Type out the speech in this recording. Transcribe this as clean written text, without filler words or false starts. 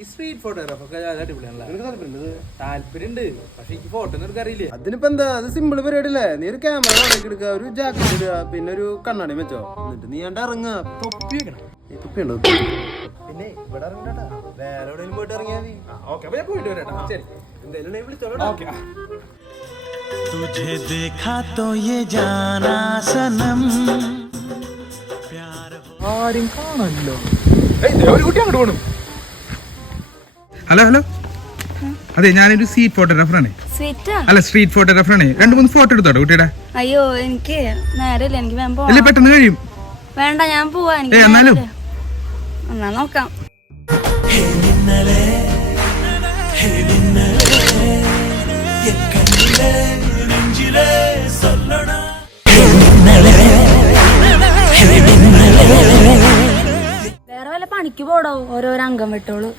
ഈ street photograph ഒക്കെ അടിപൊളിയാണല്ലോ. താല്പര്യമുണ്ട്, പക്ഷെ എനിക്ക് ഫോട്ടോ ഒന്നും എടുക്കാറിയില്ലേ. അതിനിപ്പോ എന്താ, അത് സിമ്പിൾ പരിപാടിയല്ലേ. നീ ഒരു ക്യാമറ വാടകയ്ക്ക് എടുക്കുക, ഒരു ജാക്കറ്റ് ഇടുക, പിന്നെ ഒരു കണ്ണാടി വെച്ചോ, എന്നിട്ട് നീ ആണ്ട് ഇറങ്ങുക. തൊപ്പി വെക്കണം. തൊപ്പിയുണ്ടോ? പിന്നെ ഇവിടെ ഇറങ്ങണ്ടാ, വേറെ എവിടെയും പോയിട്ട് ഇറങ്ങിയാൽ മതി. ഓക്കെ, അപ്പൊ ഞാൻ പോയിട്ട് വരാം. ശരി, എന്തായാലും വിളിച്ചോളൂ. ഓക്കെ. तुझे देखा तो ये जाना सनम ആരും കാണല്ലോ. ഒരു കുട്ടി അങ്ങോട്ട് പോണു. ഹലോ ഹലോ, അതെ ഞാനൊരു സ്ട്രീറ്റ് ഫോട്ടോഗ്രാഫറാണ്. അല്ല, സ്ട്രീറ്റ് ഫോട്ടോഗ്രാഫറാണ്. 2-3 ഫോട്ടോ എടുത്തോട്ടെ കുട്ടിയുടെ. അയ്യോ എനിക്ക് നേരമില്ല, എനിക്ക് വേഗം പോവാം. ഇല്ല, പെട്ടെന്ന് കഴിയും. വേണ്ട, ഞാൻ പോവാ. എനിക്ക് എന്നാലും എന്നാ നോക്കാം. വേറെ വല്ല പണിക്ക് പോടോ, ഓരോരോ അംഗം വിട്ടോളൂ.